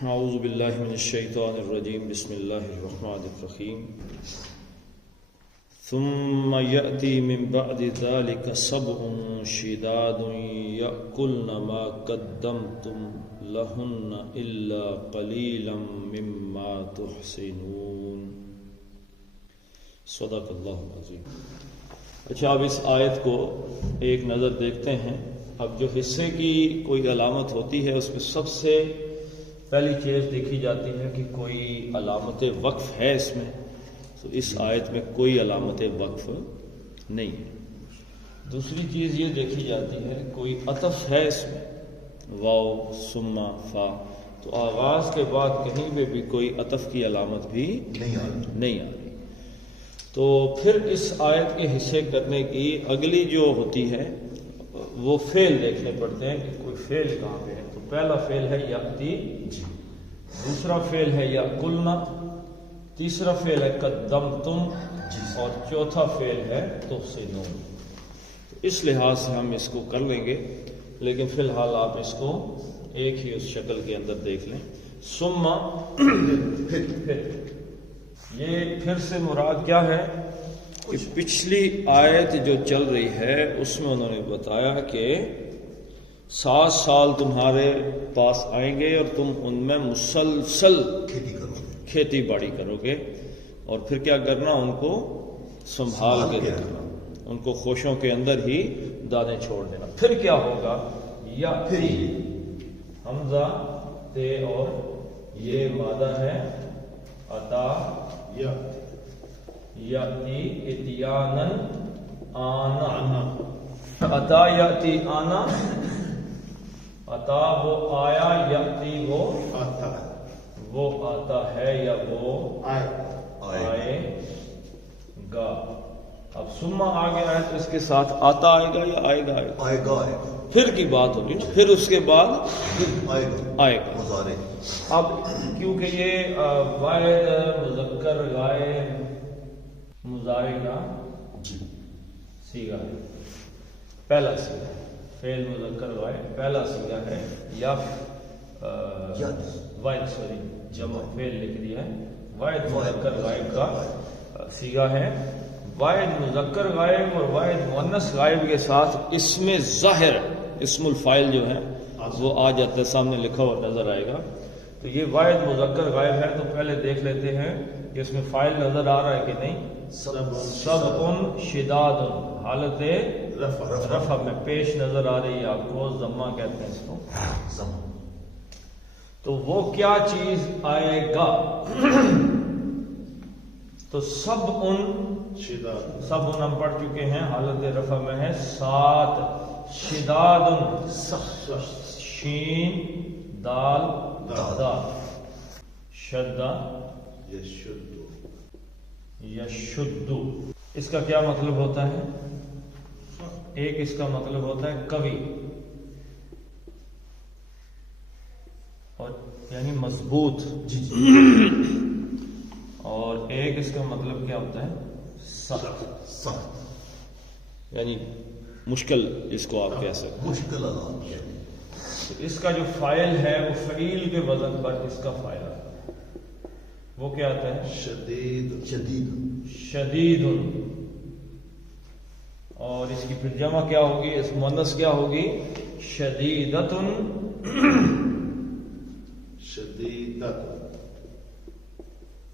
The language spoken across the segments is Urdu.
اعوذ باللہ من الشیطان الرجیم بسم اللہ الرحمن الرحیم ثم یأتی من بعد ذلك سبع شداد یأکلن ما قدمتم لہن الا قلیلا مما تحسنون۔ صدق اللہ العظیم۔ اچھا، اب اس آیت کو ایک نظر دیکھتے ہیں۔ اب جو حصے کی کوئی علامت ہوتی ہے اس میں سب سے پہلی چیز دیکھی جاتی ہے کہ کوئی علامت وقف ہے اس میں، تو اس آیت میں کوئی علامت وقف نہیں ہے۔ دوسری چیز یہ دیکھی جاتی ہے کوئی عطف ہے اس میں، واو ثم فا، تو آغاز کے بعد کہیں پہ بھی کوئی عطف کی علامت بھی نہیں آ رہی۔ تو پھر اس آیت کے حصے کرنے کی اگلی جو ہوتی ہے وہ فعل دیکھنے پڑتے ہیں کہ کوئی فعل کہاں پہ ہے۔ تو پہلا فعل ہے یأتی، دوسرا فعل ہے یأکلنا، تیسرا فعل ہے قدمتم، اور چوتھا فعل ہے تحسنون۔ تو اس لحاظ سے ہم اس کو کر لیں گے، لیکن فی الحال آپ اس کو ایک ہی اس شکل کے اندر دیکھ لیں۔ ثم، پھر یہ پھر سے مراد کیا ہے کہ پچھلی آیت جو چل رہی ہے اس میں انہوں نے بتایا کہ 7 سال تمہارے پاس آئیں گے اور تم ان میں مسلسل کھیتی باڑی کرو گے، اور پھر کیا کرنا، ان کو سنبھال کے رکھنا، ان کو خوشوں کے اندر ہی دانے چھوڑ دینا۔ پھر کیا ہوگا، یا حمزہ تے اور یہ مادہ ہے عطا، یاتی اتیانن آنا، عطا یاتی آنا، عطا وہ آیا، یاتی وہ آتا ہے یا وہ آئے گا۔ اب ثم آگے آئے تو اس کے ساتھ آتا آئے گا یا آئے گا، پھر کی بات ہوگی نا، پھر اس کے بعد آئے گا۔ اب کیونکہ یہ واحد مذکر غائب مضارع کا صیغہ ہے، پہلا صیغہ ہے، فعل مذکر غائب پہلا صیغہ ہے، یا واحد جمع فعل لکھ دیا ہے، واحد مذکر غائب کا صیغہ ہے۔ واحد مذکر غائب اور واحد مؤنث غائب کے ساتھ اسم ظاہر، اسم الفاعل جو ہے وہ آ جاتا ہے، سامنے لکھا ہوا نظر آئے گا۔ تو یہ واحد مذکر غائب ہے، تو پہلے دیکھ لیتے ہیں کہ اس میں فاعل نظر آ رہا ہے کہ نہیں۔ سبع شداد، حالت رفع میں پیش نظر آ رہی ہے آپ کو، ضمہ کہتے ہیں اس کو۔ تو وہ کیا چیز آئے گا، تو سبع ہم پڑھ چکے ہیں، حالت رفع میں ہے 7، شداد شین دال دال، شدہ یشد، اس کا کیا مطلب ہوتا ہے؟ ایک اس کا مطلب ہوتا ہے قوی، اور یعنی مضبوط، اور ایک اس کا مطلب کیا ہوتا ہے؟ سخت، یعنی مشکل، اس کو آپ کہہ سکتے ہیں۔ اس کا جو فاعل ہے وہ فعیل کے وزن پر اس کا فاعل ہے، وہ کیا آتا ہے؟ شدید، اور اس کی پھر جمع کیا ہوگی، اس مؤنث کیا ہوگی؟ شدیدۃ،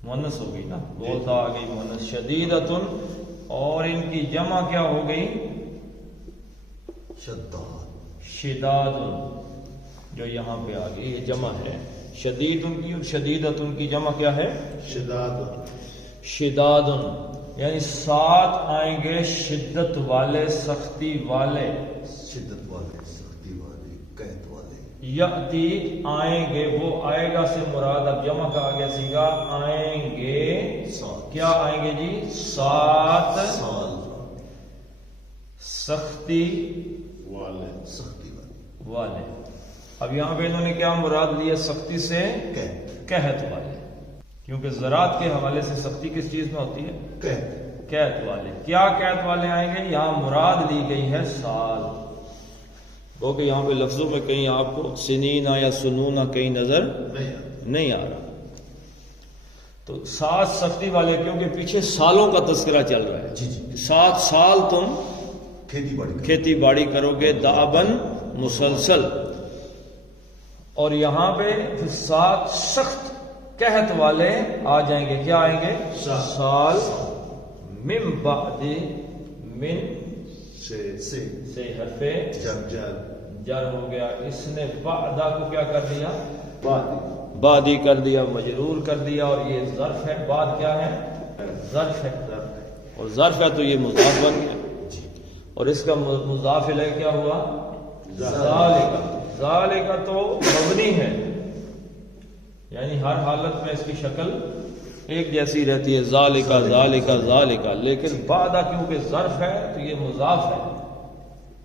مؤنث ہوگی نا، بولتا آ گئی مؤنث شدیدۃ، اور ان کی جمع کیا ہو گئی؟ شداد، جو یہاں پہ آ گئی یہ جمع ہے شدید کی، اور شدیدۃ کی جمع کیا ہے؟ شداد، یعنی 7 آئیں گے شدت والے، سختی والے، قحط والے۔ یأتی آئیں گے، وہ آئے گا سے مراد اب جمع کا آگے سیگا، آئیں گے، کیا آئیں گے جی؟ 7 سختی والے۔ اب یہاں پہ انہوں نے کیا مراد لیا سختی سے؟ قحط والے، کیونکہ زراعت کے حوالے سے سختی کس چیز میں ہوتی ہے؟ قحط والے۔ کیا قحط والے آئیں گے؟ یہاں مراد لی گئی ہے سال، وہ کہ یہاں پہ لفظوں میں کہیں آپ کو سنینا یا سنونا کہیں نظر نہیں آ رہا. تو 7 سختی والے، کیونکہ پیچھے سالوں کا تذکرہ چل رہا ہے. 7 سال تم کھیتی باڑی کرو گے دابن مسلسل. اور یہاں پہ 7 سخت قحط والے آ جائیں گے. کیا آئیں گے؟ سال. من بعد، من سے حرف جر ہو گیا. اس نے بعدہ کو کیا کر دیا؟ بعدی کر دیا، مجرور کر دیا. اور یہ ظرف ہے. بعد کیا ہے؟ ظرف ہے. اور ظرف ہے تو یہ مضاف بن گیا. اور اس کا مضاف الیہ کیا ہوا؟ ذالک. ذالک تو مبنی ہے، یعنی ہر حالت میں اس کی شکل ایک جیسی رہتی ہے. ذالک ذالک ذالک. لیکن بعدہ کیونکہ ظرف ہے تو یہ مضاف ہے،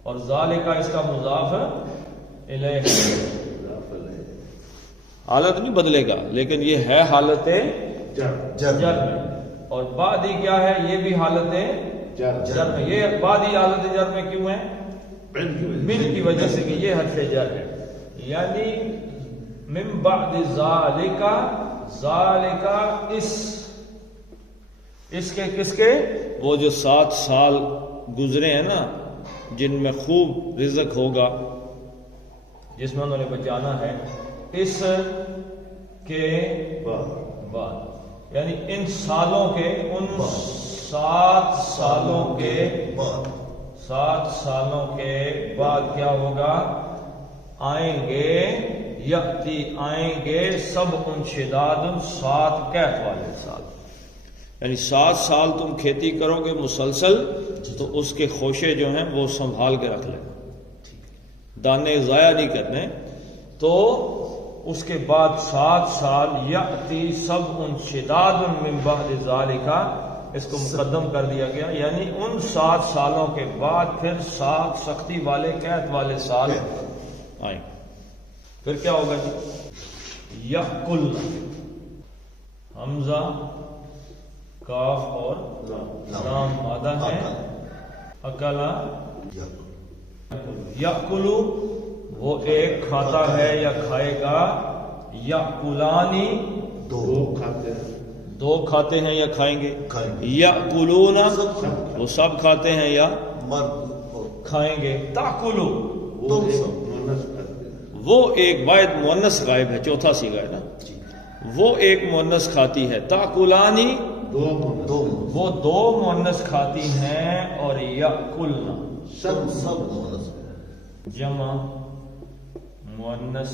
اور ذالک اس کا مضاف الیہ ہے. حالت نہیں بدلے گا، لیکن یہ ہے حالت جر میں. اور بعدی کیا ہے؟ یہ بھی حالت جر میں. یہ بعدی حالت جر میں کیوں ہے؟ من کی وجہ سے کہ یہ حرف جر ہے. یعنی من بعد ذالک، ذالک اس کے کس کے؟ وہ جو 7 سال گزرے ہیں نا، جن میں خوب رزق ہوگا، جس میں انہوں نے بچانا ہے، اس کے بعد، یعنی ان سالوں کے، ان 7 سالوں کے 7 سالوں کے بعد کیا ہوگا؟ آئیں گے، یأتی آئیں گے، سب ان شداد 7 قحط والے سال. یعنی 7 سال تم کھیتی کرو گے مسلسل، تو اس کے خوشے جو ہیں وہ سنبھال کے رکھ لیں، دانے ضائع نہیں کرنے. تو اس کے بعد 7 سال، یأتی سب ان شداد من بعد ذالک، اس کو مقدم کر دیا گیا. یعنی ان 7 سالوں کے بعد پھر 7 سختی والے قحط والے سال آئیں. پھر کیا ہوگا جی؟ یأکل، حمزہ کاف اور لام مادہ ہے. اکلا یأکلو، وہ ایک کھاتا ہے یا کھائے گا. یأکلانی، دو کھاتے ہیں یا کھائیں گے. یأکلون، وہ سب کھاتے ہیں یا کھائیں گے. تأکلو، وہ ایک واحد مؤنث غائب ہے، چوتھا صیغہ ہے نا. وہ ایک مؤنث کھاتی ہے. تأکلانی، وہ 2 مؤنث کھاتی ہیں. اور یأکلنا، سب جمع مؤنث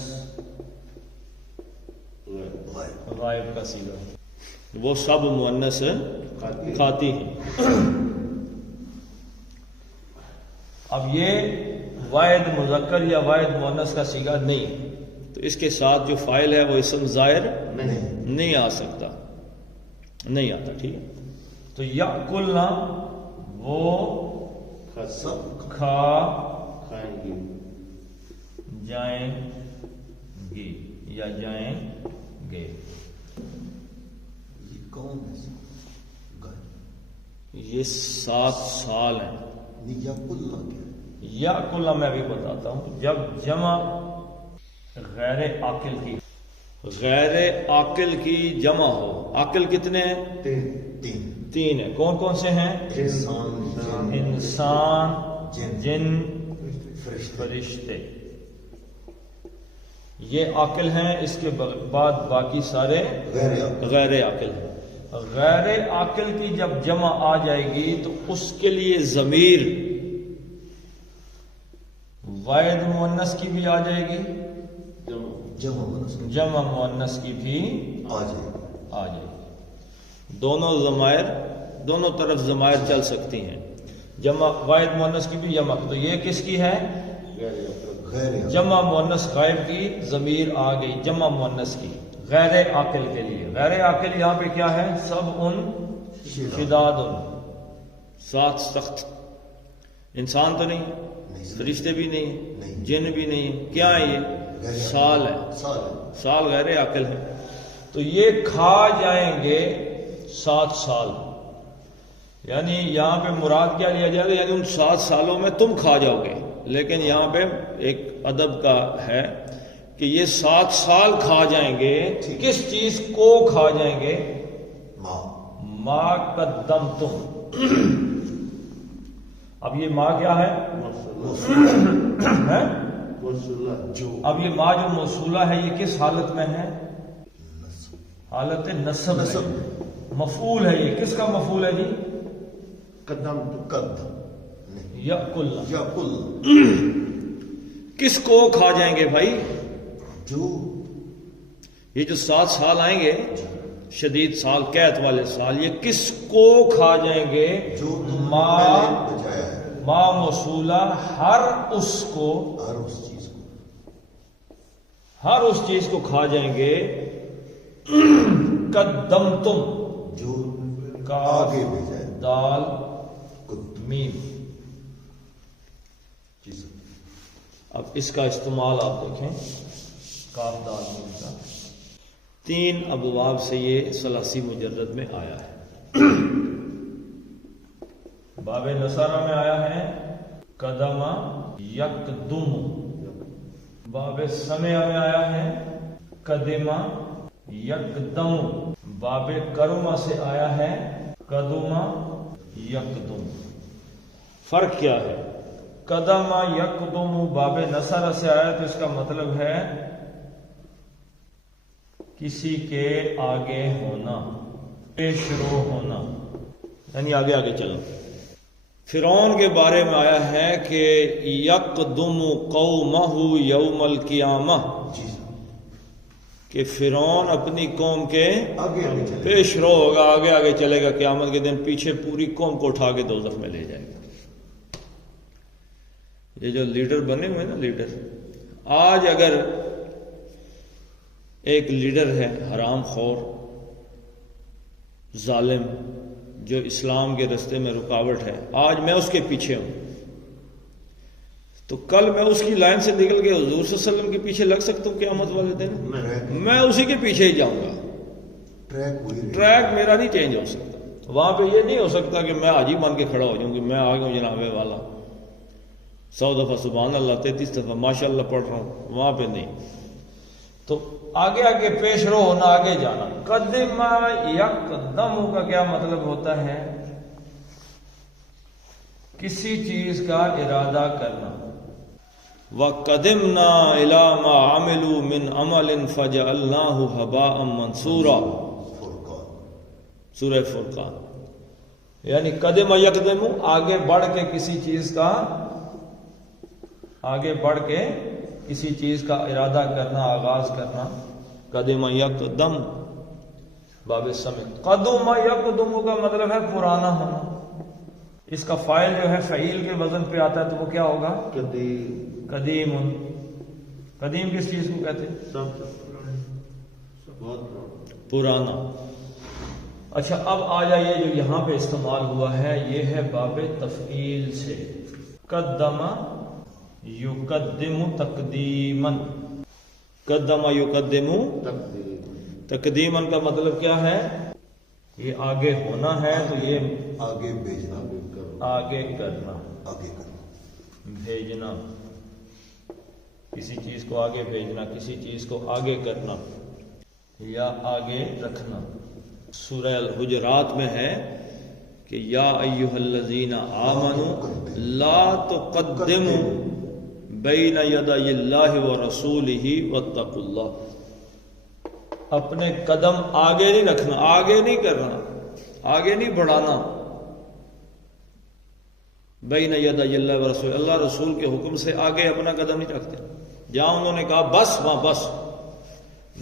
غائب کا صیغہ، وہ سب مؤنث کھاتی ہیں. اب یہ واحد مذکر یا واحد مؤنث کا صیغہ نہیں، تو اس کے ساتھ جو فاعل ہے وہ اسم ظاہر نہیں آ سکتا، نہیں آتا. ٹھیک ہے. تو یأکلنا، وہ کھائیں گی، جائیں گی یا جائیں گے. یہ 7 سال ہیں. یأکلنا میں بھی بتاتا ہوں. جب جمع غیر عاقل کی، غیر عاقل کی جمع ہو، عاقل کتنے ہیں؟ 3 ہیں. کون کون سے ہیں؟ انسان، جن، فرشتے. یہ عاقل ہیں. اس کے بعد باقی سارے غیر عاقل ہیں. غیر عاقل کی جب جمع آ جائے گی تو اس کے لیے ضمیر واحد مؤنث کی بھی آ جائے گی، جمع مؤنث کی بھی آ جائے گی. دونوں ضمائر، دونوں طرف ضمائر چل سکتی ہیں. جمع واحد مؤنث کی بھی جمع. تو یہ کس کی ہے؟ جمع مؤنث غائب کی ضمیر آ گئی، جمع مؤنث کی، غیر عاقل کے لیے. غیر عاقل یہاں پہ کیا ہے؟ سب ان شداد، 7 سخت. انسان تو نہیں، فرشتے بھی نہیں، جن بھی نہیں. کیا ہے یہ؟ سال ہے. سال غیر عاقل ہے. تو یہ کھا جائیں گے 7 سال. یعنی یہاں پہ مراد کیا لیا جائے گا؟ یعنی ان 7 سالوں میں تم کھا جاؤ گے. لیکن یہاں پہ ایک ادب کا ہے کہ یہ 7 سال کھا جائیں گے. کس چیز کو کھا جائیں گے؟ ما قدمتم. اب یہ ما کیا ہے؟ اب یہ ما جو موصولہ ہے یہ کس حالت میں ہے؟ حالت نصب ہے. مفعول ہے. یہ کس کا مفعول ہے جی؟ قدم یأکل. یاکل. کس کو کھا جائیں گے بھائی؟ جو یہ جو 7 سال آئیں گے شدید سال، قحط والے سال، یہ کس کو کھا جائیں گے؟ جو تم نے ما پہلے بچایا ہے. ما موصولہ ہر اس کو، ہر اس چیز کو. ہر اس چیز کو کھا جائیں گے. قدمتم جو کاف آگے بھیجا ہے. دال میم. اب اس کا استعمال آپ دیکھیں، کاف دال میم کا 3 ابواب سے یہ ثلاثی مجرد میں آیا ہے. باب نصارہ میں آیا ہے قدم یقدم. باب سمع میں آیا ہے قدم یقدم. باب کرما سے آیا ہے قدم یقدم. فرق کیا ہے؟ قدم یقدم باب نصارہ سے آیا تو اس کا مطلب ہے کسی کے آگے ہونا، پیش رو ہونا، یعنی آگے آگے چلو. فرعون کے بارے میں آیا ہے کہ یقدم قومہ یوم القیامہ، کہ فرعون اپنی قوم کے آگے آگے چلے. پیش رو ہوگا، آگے آگے چلے گا. قیامت کے دن پیچھے پوری قوم کو اٹھا کے دوزخ میں لے جائے گا. یہ جو لیڈر بنے ہوئے نا، لیڈر، آج اگر ایک لیڈر ہے حرام خور ظالم جو اسلام کے راستے میں رکاوٹ ہے، آج میں اس کے پیچھے ہوں، تو کل میں اس کی لائن سے نکل کے حضور صلی اللہ علیہ وسلم کے پیچھے لگ سکتا ہوں قیامت والے دن؟ میں اسی کے پیچھے ہی جاؤں گا. ٹریک میرا نہیں چینج ہو سکتا. وہاں پہ یہ نہیں ہو سکتا کہ میں حاجی بن کے کھڑا ہو جاؤں کہ میں آ گیا ہوں جناب والا، 100 دفعہ سبحان اللہ، 33 دفعہ ماشاء اللہ پڑھ رہا ہوں. وہاں پہ نہیں. تو آگے آگے پیش رو ہونا، آگے جانا. قدم یقدم کا کیا مطلب ہوتا ہے؟ کسی چیز کا ارادہ کرنا. وَقَدِمْنَا إِلَى مَا عَمِلُوا مِنْ عَمَلٍ فَجَعَلْنَاهُ هَبَاءً مَنْثُورًا. سورہ فرقان. یعنی قدم یقدم، آگے بڑھ کے کسی چیز کا، آگے بڑھ کے کسی چیز کا ارادہ کرنا، آغاز کرنا. قدم یقدم باب سمع. قدم یقدم کا مطلب ہے پرانا ہونا. اس کا فاعل جو ہے فعیل کے وزن پہ آتا ہے تو وہ کیا ہوگا؟ قدیم. قدیم کس چیز کو کہتے ہیں؟ پرانا. اچھا اب آ جائیے جو یہاں پہ استعمال ہوا ہے، یہ ہے باب تفعیل سے. قدم یقدم تقدیماً. قدم یقدم تقدیماً کا مطلب کیا ہے؟ یہ آگے ہونا ہے تو یہ آگے بھیجنا، آگے کرنا، آگے کرنا، بھیجنا. کسی چیز کو آگے بھیجنا، کسی چیز کو آگے کرنا یا آگے رکھنا. سورہ الحجرات میں ہے کہ یا ایھا الذین آمنوا لا تقدموا بین یدی اللہ ورسولہ واتقوا اللہ. اپنے قدم آگے نہیں رکھنا، آگے نہیں کرنا، آگے نہیں بڑھانا. بین یدی اللہ ورسول، اللہ رسول کے حکم سے آگے اپنا قدم نہیں رکھتے. جہاں انہوں نے کہا بس وہاں بس،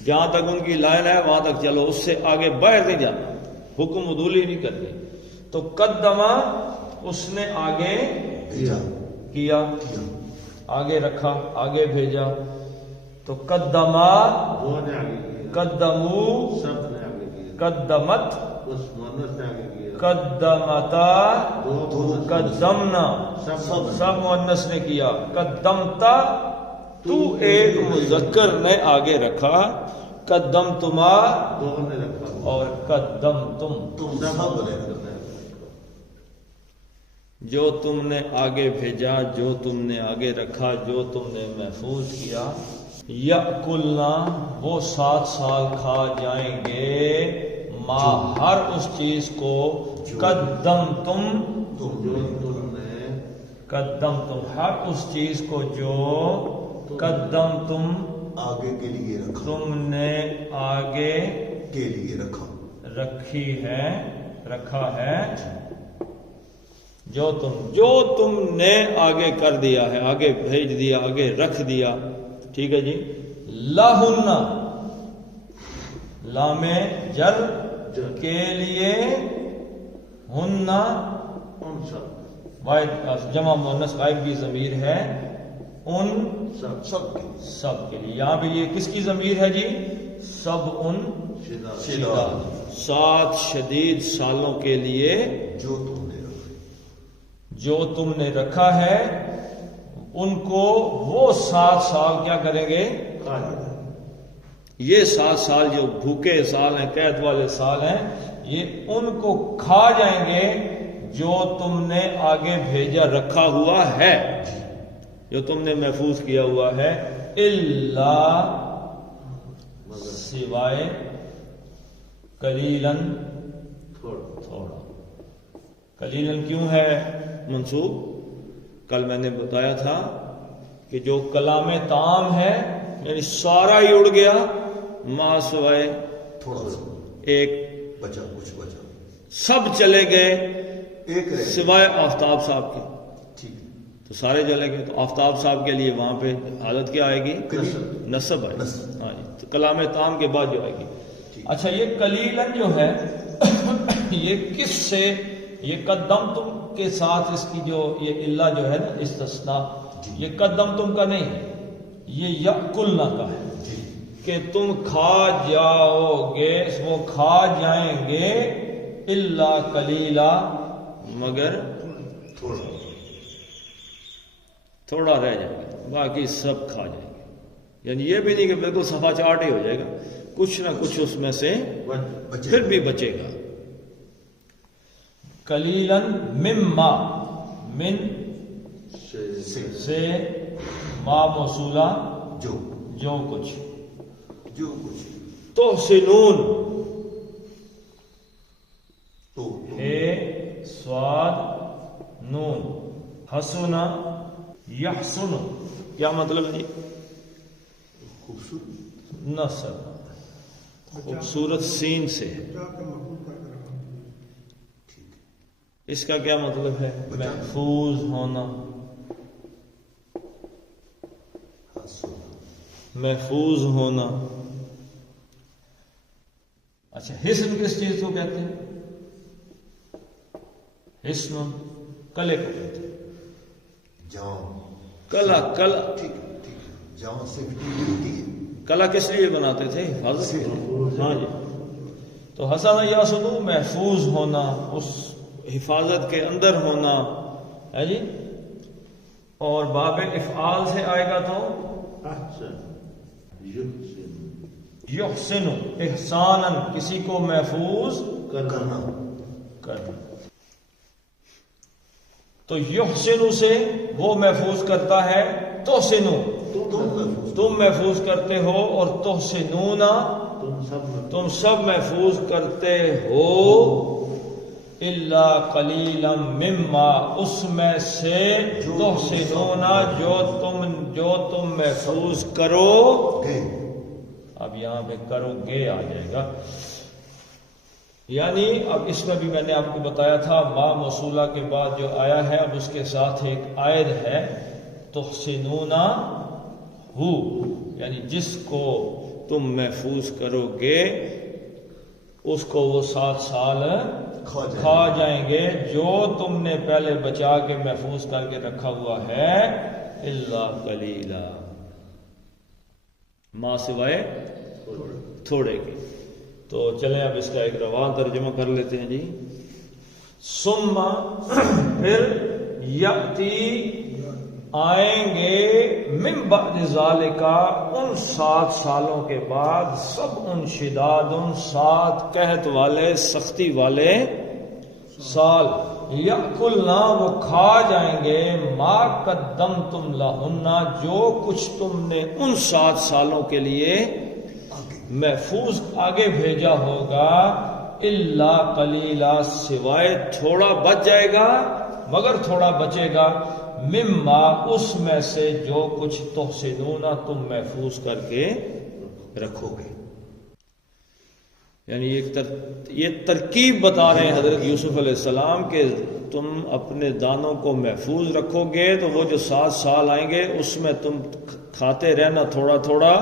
جہاں تک ان کی لائن ہے وہاں تک چلو، اس سے آگے باہر نہیں جانا، حکم عدولی نہیں کرتے. تو قدمہ اس نے آگے کیا، آگے رکھا، آگے بھیجا. تو قدمہ، قدمو، قدمت، قدمتا، قدمنا، سب مؤنث نے کیا. قدمتا تو ایک مذکر نے آگے رکھا. قدمتما اور قدمتم، جو تم نے آگے بھیجا، جو تم نے آگے رکھا، جو تم نے محفوظ کیا، یأکلنا وہ 7 سال کھا جائیں گے، ما ہر اس چیز کو قدمتم ہر اس چیز کو جو قدمتم آگے کے لیے رکھا، تم نے آگے کے لیے رکھا، رکھا ہے جو تم نے آگے کر دیا ہے، آگے بھیج دیا، آگے رکھ دیا، ٹھیک ہے جی۔ لہن لام جر کے لیے، ہن واحد جمع مؤنث غائب کی ضمیر ہے، ان سب کے لیے، یہاں پہ یہ کس کی ضمیر ہے جی؟ سب ان شداد، 7 شدید سالوں کے لیے جو تم نے رکھا ہے، ان کو وہ 7 سال کیا کریں گے؟ یہ 7 سال جو بھوکے سال ہیں، قید والے سال ہیں، یہ ان کو کھا جائیں گے جو تم نے آگے بھیجا رکھا ہوا ہے، جو تم نے محفوظ کیا ہوا ہے، الا سوائے قلیلاً تھوڑا۔ قلیلاً کیوں ہے منصوب؟ کل میں نے بتایا تھا کہ جو کلام تام ہے یعنی سارا ہی اڑ گیا، ما سوائے تھوڑا سا ایک بچا، کچھ بچا، سب چلے گئے ایک رہ سوائے آفتاب صاحب کے، ٹھیک، تو سارے چلے گئے، تو آفتاب صاحب کے لیے وہاں پہ حالت کیا آئے گی؟ نصب آئے گی، ہاں جی، تو کلام تام کے بعد جو آئے گی۔ اچھا، یہ قلیلاً جو ہے یہ کس سے، یہ قدمتم کے ساتھ اس کی جو یہ اللہ جو ہے نا استثناء، یہ قدمتم کا نہیں ہے، یہ یأکلنا کا ہے کہ تم کھا جاؤ گے، وہ کھا جائیں گے، الا قلیلا مگر تھوڑا رہ جائے گا، باقی سب کھا جائیں گے، یعنی یہ بھی نہیں کہ بالکل صفا چاٹ ہی ہو جائے گا، کچھ نہ کچھ اس میں سے پھر بھی بچے گا۔ قلیلاً مما، من سے ما موصولہ جو کچھ، تحسنون ہے سواد نون، حسنا یحسن، کیا مطلب جی؟ نصر، خوبصورت سین سے ہے، اس کا کیا مطلب ہے؟ محفوظ ہونا، محفوظ ہونا۔ اچھا، حسن کس چیز کو کہتے ہیں؟ حسن کلے کو کہتے ہیں، کلا کلا کس لیے بناتے تھے؟ حفاظت کے لیے، ہاں جی۔ تو حسن یحسن محفوظ ہونا، اس حفاظت کے اندر ہونا ہے جی، اور باب افعال سے آئے گا تو یحسن احساناً، کسی کو محفوظ کرنا۔ تو یحسن سے وہ محفوظ کرتا ہے، تحسن تم محفوظ کرتے ہو، اور تحسنون تم سب محفوظ کرتے ہو، الا قلیلا مما اس میں سے، تحسنون جو تم محفوظ کرو، اب یہاں پہ کرو گے آ جائے گا، یعنی اب اس میں بھی میں نے آپ کو بتایا تھا، ما موصولہ کے بعد جو آیا ہے اب اس کے ساتھ ایک عائد ہے، تحسنون ہو، یعنی جس کو تم محفوظ کرو گے اس کو وہ 7 سال کھا جائیں گے، جو تم نے پہلے بچا کے محفوظ کر کے رکھا ہوا ہے، الا قلیلا ما سوائے تھوڑے کے۔ تو چلیں اب اس کا ایک روان ترجمہ کر لیتے ہیں جی۔ ثم پھر یأتی آئیں گے، من بعد ذالک ان 7 سالوں کے بعد، سب ان شداد، 7 قحط والے سختی والے سال، یأکلنا وہ کھا جائیں گے ما قدمتم لہن جو کچھ تم نے ان 7 سالوں کے لیے محفوظ آگے بھیجا ہوگا، الا قلیلا سوائے تھوڑا بچ جائے گا، مگر تھوڑا بچے گا، مما اس میں سے جو کچھ تحسنون تم محفوظ کر کے رکھو گے۔ یعنی یہ ترکیب بتا رہے ہیں حضرت یوسف علیہ السلام کہ تم اپنے دانوں کو محفوظ رکھو گے تو وہ جو 7 سال آئیں گے اس میں تم کھاتے رہنا تھوڑا تھوڑا،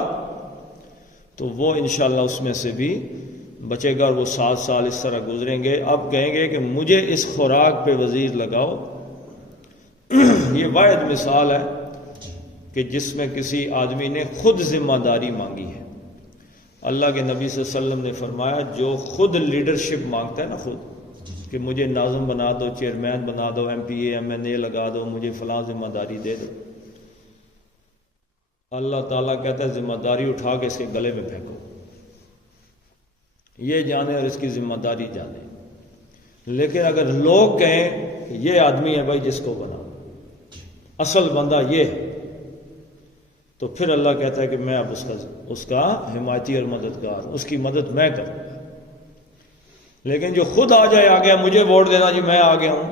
تو وہ انشاءاللہ اس میں سے بھی بچے گا، اور وہ 7 سال اس طرح گزریں گے۔ اب کہیں گے کہ مجھے اس خوراک پہ وزیر لگاؤ۔ یہ واحد مثال ہے کہ جس میں کسی آدمی نے خود ذمہ داری مانگی ہے۔ اللہ کے نبی صلی اللہ علیہ وسلم نے فرمایا جو خود لیڈرشپ مانگتا ہے نا، خود کہ مجھے ناظم بنا دو، چیئرمین بنا دو، M P A M N A لگا دو، مجھے فلاں ذمہ داری دے دو، اللہ تعالیٰ کہتا ہے ذمہ داری اٹھا کے اس کے گلے میں پھینکو، یہ جانے اور اس کی ذمہ داری جانے۔ لیکن اگر لوگ کہیں یہ آدمی ہے بھائی جس کو بناؤ، اصل بندہ یہ ہے، تو پھر اللہ کہتا ہے کہ میں اب اس کا حمایتی اور مددگار، اس کی مدد میں کروں گا۔ لیکن جو خود آ جائے آ گیا مجھے ووٹ دینا جی میں آ گیا ہوں،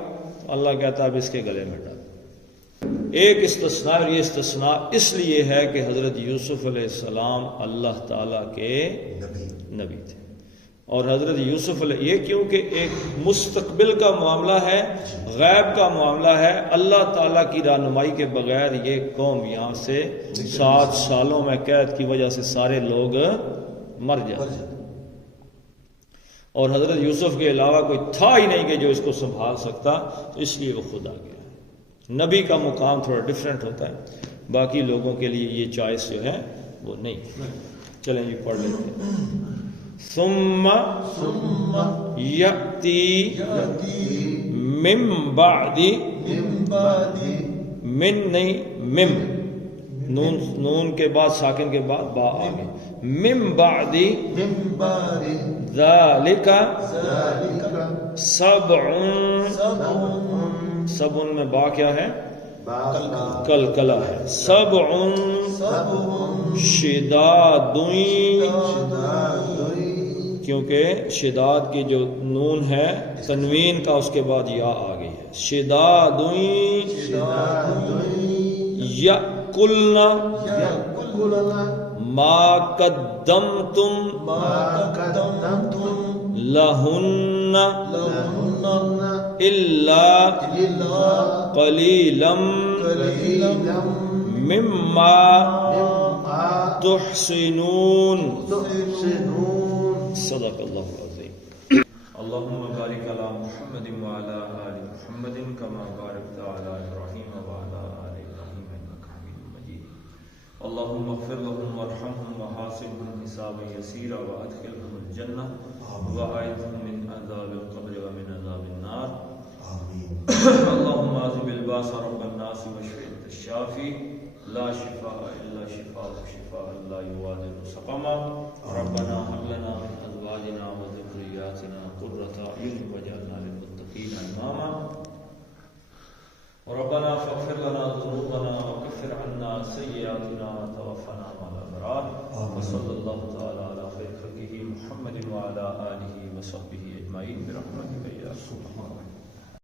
اللہ کہتا ہے اب اس کے گلے میں ڈال۔ ایک استثناء، اور یہ استثناء اس لیے ہے کہ حضرت یوسف علیہ السلام اللہ تعالیٰ کے نبی تھے، اور حضرت یوسف علیہ، یہ کیونکہ ایک مستقبل کا معاملہ ہے، غیب کا معاملہ ہے، اللہ تعالیٰ کی رہنمائی کے بغیر یہ قوم یہاں سے 7 سالوں میں قید کی وجہ سے سارے لوگ مر جاتے، اور حضرت یوسف کے علاوہ کوئی تھا ہی نہیں کہ جو اس کو سنبھال سکتا، تو اس لیے وہ خود آ گیا۔ نبی کا مقام تھوڑا ڈیفرنٹ ہوتا ہے، باقی لوگوں کے لیے یہ چوائس جو ہے وہ نہیں۔ چلیں جی پڑھ لیتے ہیں۔ ثم یأتی من بعد، من نہیں مم، نون کے بعد ساکن کے بعد با آگے، من بعد ذالک سبع میں با کیا ہے؟ کلکلہ ہے۔ سبع شداد، کیونکہ شداد کی جو نون ہے تنوین کا اس کے بعد یا آ گئی ہے۔ شداد یأکلن ما قدمتم لہن الا قلیلا مما تحسنون۔ صدق اللہ العظیم۔ اللہم بارک علی محمد وعلی آل محمد کما بارکت علی ابراہیم وعلی آل ابراہیم انک حمید مجید۔ اللہم اغفر لهم وارحمهم وحاسبهم حسابا یسیرا وادخلهم الجنہ وأعذهم من عذاب القبر ومن عذاب النار۔ اللهم اذهب الباس رب الناس واشف انت الشافي لا شفاء الا شفاءك شفاء لا يغادر سقما۔ ربنا هب لنا من ازواجنا وذرياتنا قرة اعين واجعلنا للمتقين اماما۔ ربنا فاغفر لنا ذنوبنا وكفر عنا سيئاتنا وتوفنا مع الابرار۔ وصلى الله تعالى على خير خلقه محمد وعلى اله وصحبه اجمعين برحمتك يا ارحم الراحمين۔